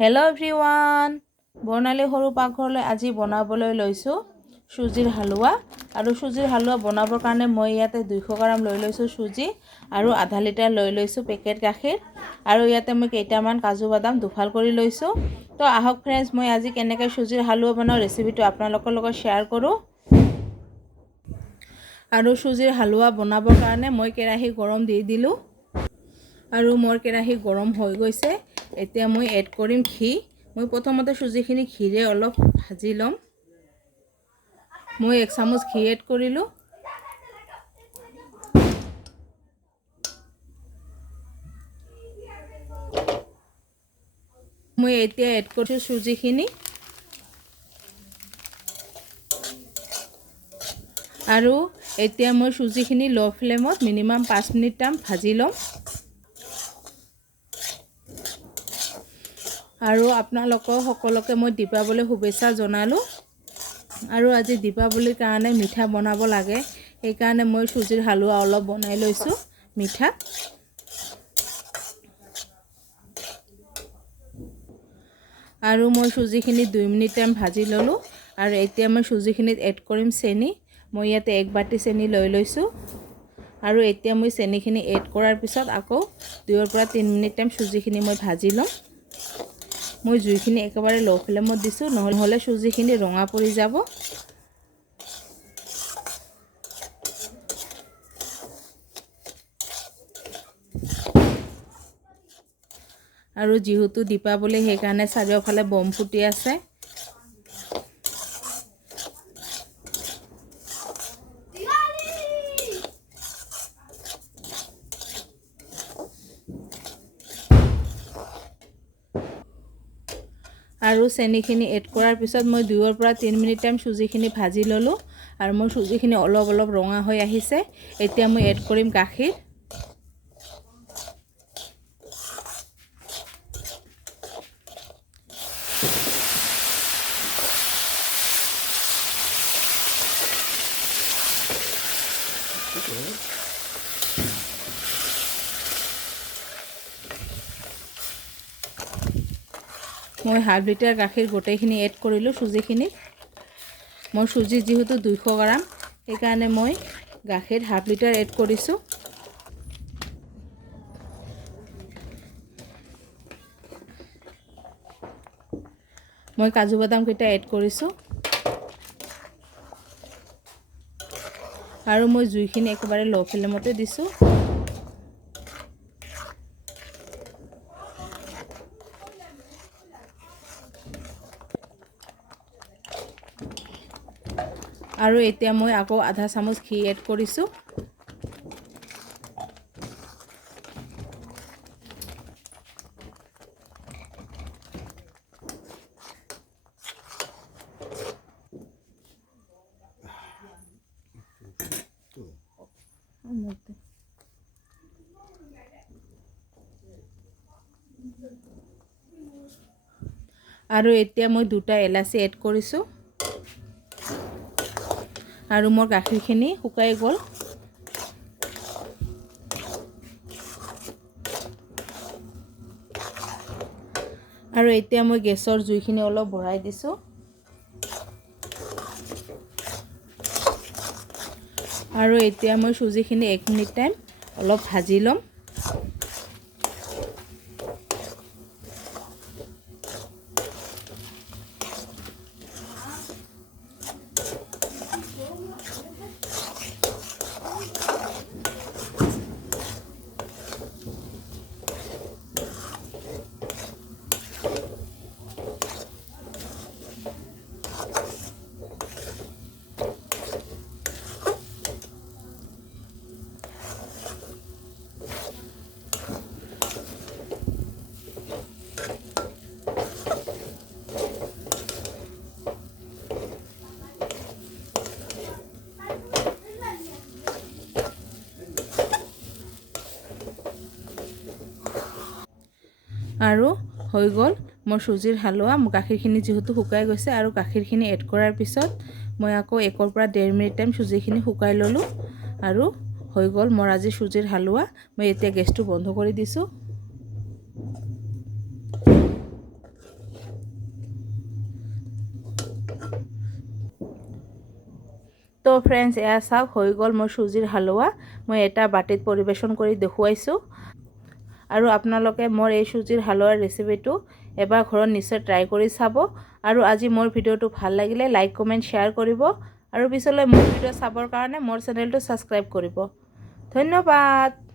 Hello' everyone, বৰ্ণালী সৰু পাকঘৰলৈ আজি বনাবলৈ লৈছোঁ চুজিৰ হালোৱা। আৰু চুজিৰ হালোৱা বনাবৰ কাৰণে মই ইয়াতে 200 গ্ৰাম লৈ লৈছোঁ চুজি আৰু আধা লিটাৰ লৈ লৈছোঁ পেকেট গাখীৰ। আৰু ইয়াতে মই কেইটামান কাজু বাদাম দুফাল কৰি লৈছোঁ। তো আহক ফ্ৰেণ্ডছ, মই আজি কেনেকৈ চুজিৰ হালোৱা বনাওঁ ৰেচিপিটো আপোনালোকৰ লগত শ্বেয়াৰ কৰোঁ। আৰু চুজিৰ হালোৱা বনাবৰ কাৰণে মই কেৰাহী গৰম দি দিলোঁ আৰু মোৰ কেৰাহী গৰম হৈ গৈছে। এতিয়া মই এড কৰিম ঘি। মই প্ৰথমতে চুজিখিনি ঘিৰে অলপ ভাজি ল'ম। মই 1 চামুচ ঘি এড কৰিলোঁ। মই এতিয়া এড কৰিছোঁ চুজিখিনি আৰু এতিয়া মই চুজিখিনি ল' ফ্লেমত মিনিমাম 5 মিনিটমান ভাজি ল'ম। আৰু আপোনালোকক সকলোকে মই দীপাৱলীৰ শুভেচ্ছা জনালোঁ। আৰু আজি দীপাৱলীৰ কাৰণে মিঠা বনাব লাগে, সেইকাৰণে মই চুজিৰ হালোৱা অলপ বনাই লৈছোঁ মিঠা। আৰু মই চুজিখিনি 2 মিনিটমান ভাজি ল'লোঁ। আৰু এতিয়া মই চুজিখিনিত এড কৰিম চেনি। মই ইয়াতে 1 বাটি চেনি লৈ লৈছোঁ। আৰু এতিয়া মই চেনিখিনি এড কৰাৰ পিছত আকৌ 2 পৰা 3 মিনিটমান চুজিখিনি মই ভাজি ল'ম। মই জুইখিনি একেবাৰে ল' ফ্লেমত দিছোঁ, নহ'লে চুজিখিনি ৰঙা পৰি যাব। আৰু যিহেতু দীপাৱলী, সেইকাৰণে চাৰিওফালে বম ফুটি আছে। আৰু চেনিখিনি এড কৰাৰ পিছত মই 2 পৰা 3 মিনিটমান চুজিখিনি ভাজি ল'লোঁ। আৰু মোৰ চুজিখিনি অলপ অলপ ৰঙা হৈ আহিছে। এতিয়া মই এড কৰিম গাখীৰ। মই ½ লিটাৰ গাখীৰ গোটেইখিনি এড কৰিলোঁ চুজিখিনিত। মোৰ চুজি যিহেতু 200 গ্ৰাম, সেইকাৰণে মই গাখীৰ ½ লিটাৰ এড কৰিছোঁ। মই কাজু বাদামকেইটা এড কৰিছোঁ। আৰু মই জুইখিনি একেবাৰে ল' ফ্লেমতে দিছোঁ। আৰু এতিয়া মই আকৌ আধা চামুচ ঘি এড কৰিছোঁ। আৰু এতিয়া মই 2টা এলাচি এড কৰিছোঁ। আৰু মোৰ গাখীৰখিনি শুকাই গ'ল। আৰু এতিয়া মই গেছৰ জুইখিনি অলপ বঢ়াই দিছোঁ। আৰু এতিয়া মই চুজিখিনি 1 মিনিট টাইম অলপ ভাজি ল'ম। আৰু হৈ গ'ল মোৰ চুজিৰ হালোৱা। গাখীৰখিনি যিহেতু শুকাই গৈছে, আৰু গাখীৰখিনি এড কৰাৰ পিছত মই আকৌ 1 পৰা 1.5 মিনিট টাইম চুজিখিনি শুকাই ল'লোঁ। আৰু হৈ গ'ল মোৰ আজি চুজিৰ হালোৱা। মই এতিয়া গেছটো বন্ধ কৰি দিছোঁ। তো ফ্ৰেণ্ডছ এয়া চাওক হৈ গ'ল মোৰ চুজিৰ হালোৱা মই এটা বাটিত পৰিৱেশন কৰি দেখুৱাইছোঁ আৰু আপোনালোকে মোৰ এই চুজিৰ হালোৱাৰ ৰেচিপিটো এবাৰ ঘৰত নিশ্চয় ট্ৰাই কৰি চাব আৰু আজি মোৰ ভিডিঅ'টো ভাল লাগিলে লাইক কমেণ্ট শ্বেয়াৰ কৰিব আৰু পিছলৈ মোৰ ভিডিঅ' চাবৰ কাৰণে মোৰ চেনেলটো ছাবস্ক্ৰাইব কৰিব ধন্যবাদ।